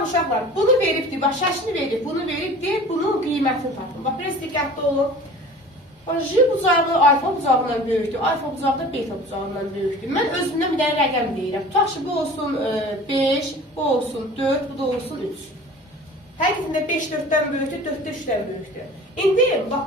Bax uşaqlar, bunu veribdir, bax şəklini verib, bunu veribdir, bunun qiymətini tapın. Bax, biraz diqqətli olun. J bucağı alfa bucağından böyükdür, alfa bucağı da beta bucağından böyükdür. Mən özümdən bir dənə rəqəm deyirəm. Tutaq ki, bu olsun 5, bu olsun 4, bu da olsun 3. Həqiqətində 5 4-dən böyükdür, 4 də 3-dən böyükdür. İndi, bax,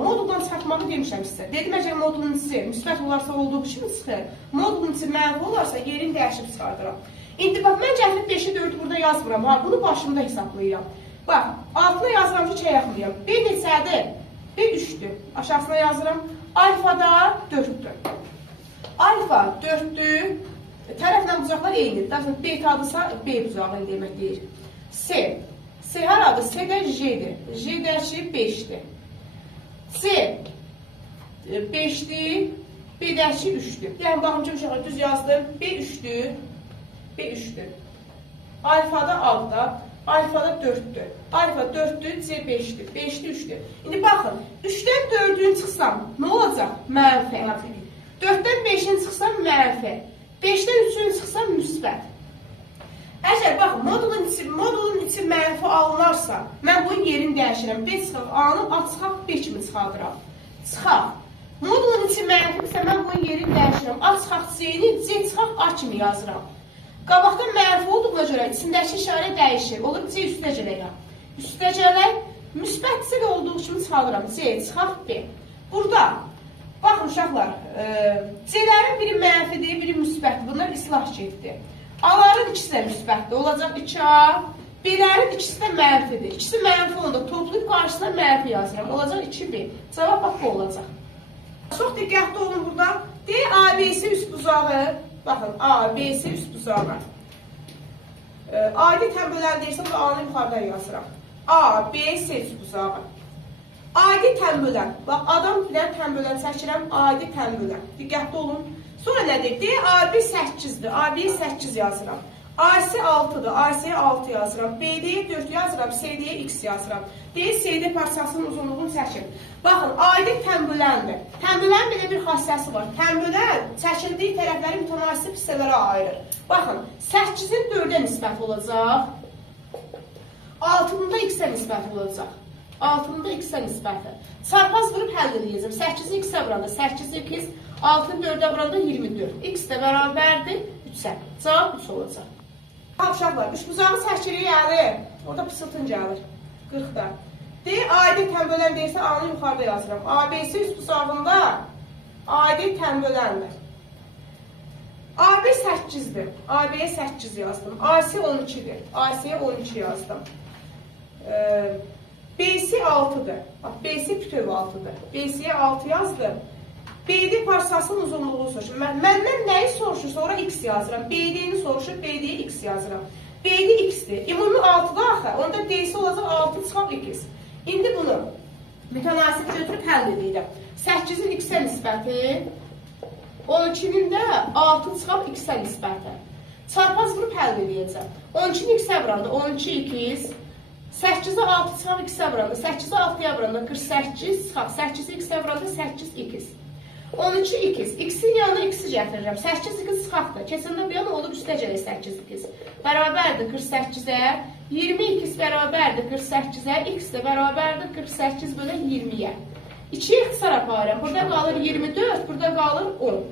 moduldan çıxartmağı demişəm sizə. Dedim, əgər modulun içi müsbət olarsa olduğu kimi çıxır, modulun içi mənfi olarsa yerini dəyişib çıxardıram. İndi, bax, mən gətirib 5-i 4-ü burada yazmıram, bunu başımda hesablayıram. Bax, altına yazıram ki, çəyəxlıyam. Bir neçədir? Bir 3'dür. Aşağısına yazıram. Alfa da 4'dür. Alfa 4'dür. Tərəflə bucaqlar eynidir. Dərsiniz, beta-dırsa B bucağı demək deyir. S. S haradır? S də J'dir. J dərki 5'dir. C 5'dir. B dərki 3'dür. Yəni, baxım ki, uşaqlar düz yazdım. B 3'dür. B 3'dür. Alfa da altta. Alfa da 4'dür. Alfa 4'dür, C 5'dir. 5'dir, 3'dür. İndi baxın, 3-dən 4-ün çıxsam, nə olacaq? Mənfi. 4-dən 5-in çıxsam, mənfi. 5-dən 3-ün çıxsam, müsbət. Əgər, baxın, modulun içi mənfi alınarsa, mən bunun yerini dəyişirəm. B çıxaq A-nı, A çıxaq B kimi çıxardıram. Çıxaq. Modulun içi mənfidirsə, mən bunun yerini dəyişirəm. A çıxaq C-ni, C çıxaq A kimi yazıram. Qabaqda mənfi olduğuna görə içindəki işarə dəyişir. Olur C üstəcələrə. Üstəcələr müsbət də olduğu kimi çıxarıram. C çıxaq B. Burada, baxın uşaqlar, C-lərin biri mənfidir, biri müsbətdir. Bunlar islah getdi. A-ların ikisi də müsbətdir. Olacaq 2A. B-lərin ikisi də mənfidir. İkisi mənfi onda toplayıb qarşısına mənfi yazıram. Olacaq 2B. Cavab bax bu olacaq. Çox diqqətli olun burada. D, A, B, C üst bucağı. Baxın, A, B, C üst bucağı. Adi tənbölən deyirsə, bu A-nı yuxarıdan yazıram. A, B, C üst bucağı. Adi tənbölən. Bax, adam bilən tənbölən çəkirəm, adi tənbölən. Diqqətli olun. Sonra nədir? D, A, B 8-dir. A, B 8 yazıram. AC 6-dır. AC 6 yazıram. BD 4 yazıram. CD X yazıram. D, CD parçasının uzunluğunu çəkin. Baxın, adi tənböləndir. Tənbölən belə bir xassəsi var. Tənbölən çəkildiyi tərəfləri mütənasib hissələrə ayırır. Baxın, 8-in 4-ə nisbət olacaq. 6-nın da X-ə nisbət olacaq. 6-nın da X-ə nisbəti. Çarpaz vurub həll edəcəm. 8-i X-ə vuranda 8 X, 6-nı 4-ə vuranda 24. X də bərabərdir 3-ə. Cavab 3 olacaq. Uşaqlar, üçbucağı çəkirik əli. Orada pısıltın gəlir. 40-da. D, adi tənbölən deyirsə, A-nı yuxarıda yazıram. ABC üçbucağında adi tənböləndir. AB 8-dir. AB-yə 8 yazdım. AC 12-dir. AC-yə 12 yazdım. BC 6-dır. BC bütöv 6-dır. BC-yə 6 yazdım. BD parçasının uzunluğunu soruşur. Məndən nəyi soruşur? Sonra X yazıram. BD-ni soruşur. BD-yə X yazıram. BD X-dir. İmunu 6-da axı. Onda DC olacaq 6 çıxaq X. İndi bunu mütənasib götürüb həll edirəm. 8-in X-ə nisbəti, 12-nin də 6 çıxaq X-ə nisbəti. Çarpaz vurub həll edəcəm. 12-ni X-ə vuranda 12 X, 8-i 6 çıxaq X-ə vuranda, 8-i 6-ya vuranda 48 çıxaq, 8-i X-ə vuranda 8 X. 13 X. X-in yanına X-i gətirirəm. 8 X çıxaqdır. Keçəndə bir yana olur üstə gəlir 8 X. Bərabərdir 48-ə. 20 X bərabərdir 48-ə. X də bərabərdir 48 bölü 20-yə. 2-yə ixtisar aparıram. Burada qalır 24, burada qalır 10.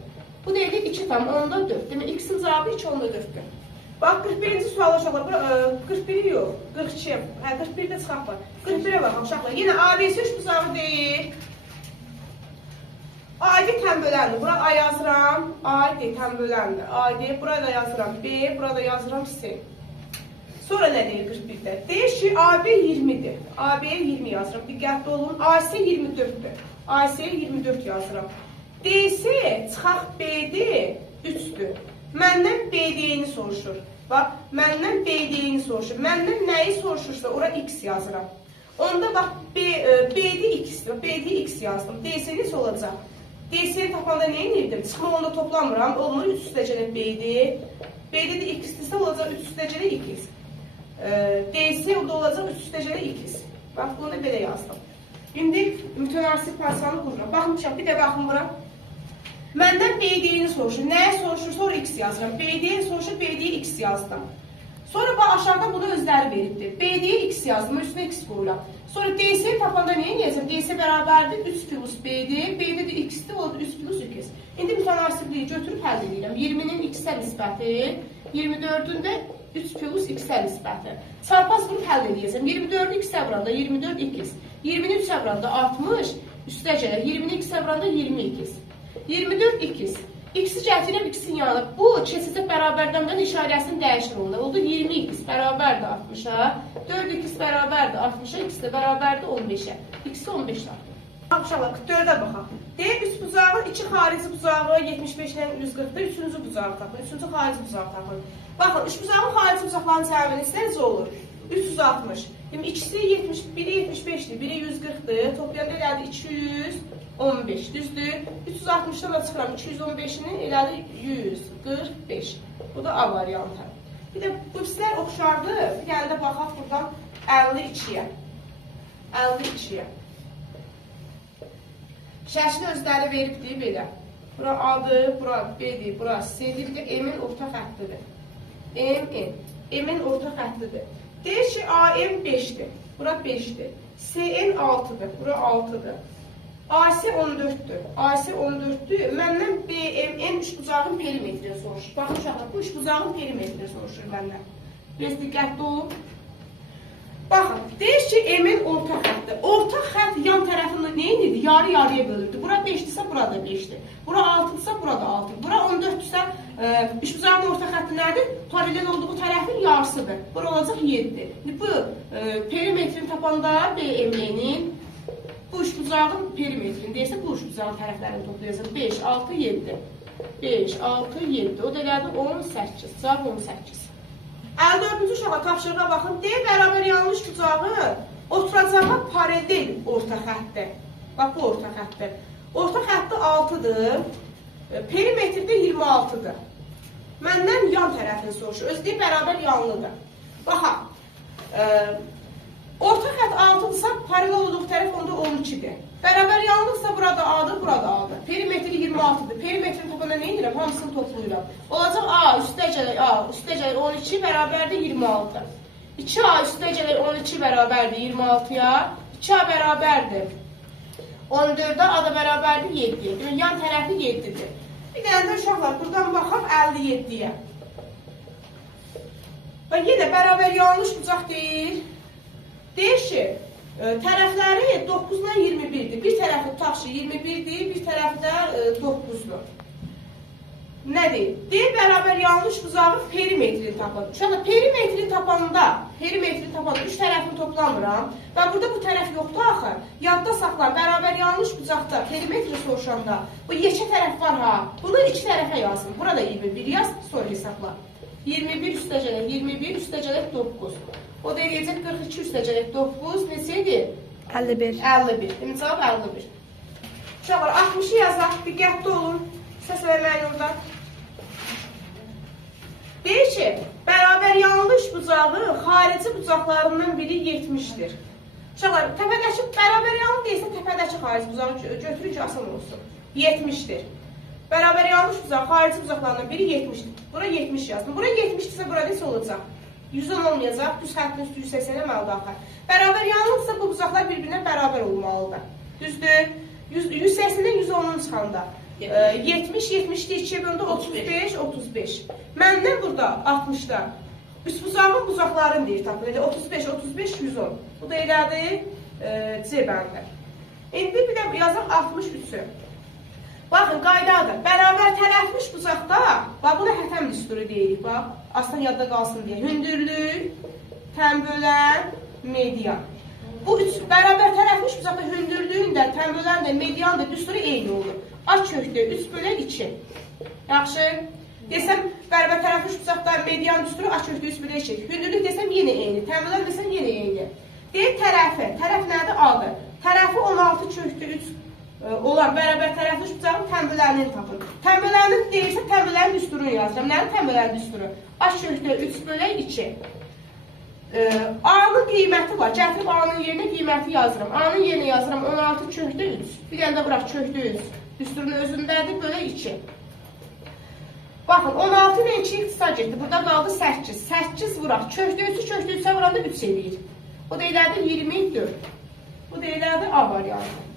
Bu deyilir 2 tam 10-da 4. Demək, X-in cavabı 2 10-da 4-dür. Bax, 41-ci sual uşaqlar. 41 yox, 42. 41-də çıxaq var. 41-ə baxaq uşaqlar. Yenə ABC üçbucağı deyil. Adi tənböləndir. Bura A yazıram. Adi tənböləndir. Adi. Burada yazıram B. Burada yazıram C. Sonra nə deyir 41-də? Deyir ki, AB 20-dir. AB-yə 20 yazıram. Diqqətli olun. AC 24-dür. AC-yə 24 yazıram. DC çıxaq BD 3-dür. Məndən BD-ni soruşur. Bax, məndən BD-ni soruşur. Məndən nəyi soruşursa, ora X yazıram. Onda bax, BD X-dir. BD X yazdım. DC-nis olacaq. DC-ni tapanda nə edirdim? Çıxma onda toplamıram. Olmur 3 üstəcələ BD. BD də X-dirsə olacaq 3 üstəcələ X. DC da olacaq 3 üstəcələ X. Bax, bunu da belə yazdım. İndi mütənasib parçanı qururam. Baxmışam, bir də baxın bura. Məndən BD-ni soruşur. Nəyə soruşur? Sonra X yazıram. BD-ni soruşur, BD-yə X yazdım. Sonra bax aşağıda bunu özləri veribdir. BD-yə x yazdım, üstünə x qoyuram. Sonra DC-yi tapanda nəyə deyəcəm? DC bərabərdir 3 plus BD. BD də x-dir, o da 3 plus 2. İndi mütənasibliyi götürüb həll edirəm. 20-nin x-ə nisbəti, 24-ün də 3 plus x-ə nisbəti. Çarpaz qrup həll edəcəm. 24-ü x-ə vuranda 24 2. 20-ni 3-ə vuranda 60, üstə gəlir. 20-ni x-ə vuranda 22. 24 2. X-i gətirib x-in yanına. Bu keçəcək bərabərdən işarəsini dəyişir onda. Oldu 20x bərabərdir 60-a. 4x bərabərdir 60-a. X də bərabərdir 15-ə. X-i 15 tapdım. İnşallah 44-ə baxaq. D üst bucağı, 2 xarici bucağı 75-lə 140-da 3-cü bucağı tapın. 3-cü xarici bucağı tapın. Baxın, üç bucağın xarici bucaqlarının cəmini necə olur? 360. Yəni ikisi 70, biri 75-dir, biri 140-dır. Toplayanda elədi 215, düzdür? 360-dan da çıxıram 215-ini elədi 145. Bu da A variantı. Bir də bu ikisilər oxşardır. Bir dənə də baxaq buradan 52-yə. 52-yə. Şəkli özləri veribdir belə. Bura A-dır, bura B-dir, bura C-dir, bir də M-in orta xəttidir. M-in orta xəttidir. Deyir ki, AM 5-dir, bura 5-dir. CN 6-dır, bura 6-dır. AC 14-dür, AC 14-dür. Məndən BMN üçbucağın perimetrini soruşur. Baxın uşaqlar, bu üçbucağın perimetrini soruşur məndən. Biraz diqqətli olun. Baxın, deyir ki, M-in orta xətti. Orta xətt yan tərəfində neydi? Yarı-yarıya bölürdü. Bura 5-dirsə, bura da 5-dir. Bura 6-dırsa, bura da 6-dır. Bura 14-dürsə, üçbucağın orta xətti nədir? Paralel olduğu tərəfin yarısıdır. Bura olacaq 7-dir. Bu perimetrini tapanda BMN-in bu üçbucağın perimetrini deyirsə, bu üçbucağın tərəflərini toplayacaq. 5, 6, 7. 5, 6, 7. O da elədi 18. Cavab 18. 54-cü uşağa tapşırığa baxın. D bərabər yanlış bucağı oturacağı paralel orta xəttdir. Bax, bu orta xəttdir. Orta xətti 6-dır. Perimetrdə 26-dır. Məndən yan tərəfini soruşur. Özü bərabər yanlıdır. Baxaq. Orta xətt 6-dırsa, paralel olduğu tərəf onda 12-dir. Bərabər yanlıqsa burada A-dır, burada A-dır. Perimetri 26-dır. Perimetrin topuna nə edirəm? Hamısını toplayıram. Olacaq A üstə gəlir A, üstə gəlir 12 bərabərdir 26. 2A üstə gəlir 12 bərabərdir 26-ya. 2A bərabərdir 14-ə, A da bərabərdir 7-yə. Demək, yan tərəfi 7-dir. Bir dənə də uşaqlar, buradan baxaq 57-yə. Və yenə bərabər yanlış bucaq deyil. Deyir ki, tərəfləri 9-dan 21-dir. Bir tərəfi tutaq ki, 21-dir, bir tərəfi də 9-dur. Nədir? Deyir, bərabər yanlış bucağı perimetrini tapın. Uşaqlar, perimetrini tapanda, üç tərəfini toplamıram və burada bu tərəf yoxdur axı. Yadda saxlan, bərabər yanlış bucaqda perimetri soruşanda bu yekə tərəf var ha. Bunu iki tərəfə yazın. Burada 21 yaz, sonra hesabla. 21 üstə gələk, 21 üstə gələk 9. O da eləyəcək 42 üstə gələk 9. Neçə idi? 51. 51. Demək, cavab 51. Uşaqlar, 60-ı yazaq, diqqətli olun. Səs verməyin oradan. Deyir ki, bərabər yanlış bucağı xarici bucaqlarından biri 70-dir. Uşaqlar, təpədəki bərabər yanlış deyilsə, təpədəki xarici bucağı götürün ki, asan olsun. 70-dir. Bərabər yanlış bucağı xarici bucaqlarından biri 70-dir. Bura 70 yazdım. Bura 70-dirsə, burada isə olacaq. 110 olmayacaq, düz xəttin üstü 180-ə məlumat axar. Bərabər yanlıqsa bu bucaqlar bir-birinə bərabər olmalıdır. Düzdür? 180-dən 110-un çıxanda. 70, 70-də 2-yə bölündə 35, 35. Məndən burada 60-da. Üst bucağın bucaqlarını deyir tapın. Elə 35, 35, 110. Bu da elədir C bəndə. İndi bir də yazaq 63-ü. Baxın, qaydadır. Bərabər tərəfmiş bucaqda, bax, buna hətəm düsturu deyirik, bax. Aslında yadda qalsın deyə. Hündürlük, tənbölən, median. Bu üç bərabər tərəfmiş bucaqda hündürlüyün də, tənbölən də, median da düsturu eyni olur. A kökdə 3/2. Yaxşı. Desəm, bərabər tərəfmiş bucaqda median düsturu A kökdə 3/2. Hündürlük desəm, yenə eyni. Tənbölən desəm, yenə eyni. Deyək tərəfi. Tərəf nədir? A-dır. Tərəfi 16 kökdə 3 olan bərabər tərəfmiş bucağın tənbölənini tapın. Tənbölənini deyirsə, tənbələnin düsturunu yazıram. Nədir tənbələnin düsturu? A kökdə 3/2. A-nın qiyməti var. Gətirib A-nın yerinə qiyməti yazıram. A-nın yerinə yazıram 16 kökdə 3. Bir dənə də bıraq kökdə 3. Düsturun özündədir, bölə 2. Baxın, 16 ilə 2 ixtisar getdi. Burada qaldı 8. 8 vuraq. Kökdürücü vuranda 3 eləyir. Bu da elədi 24. Bu da elədi A variantı.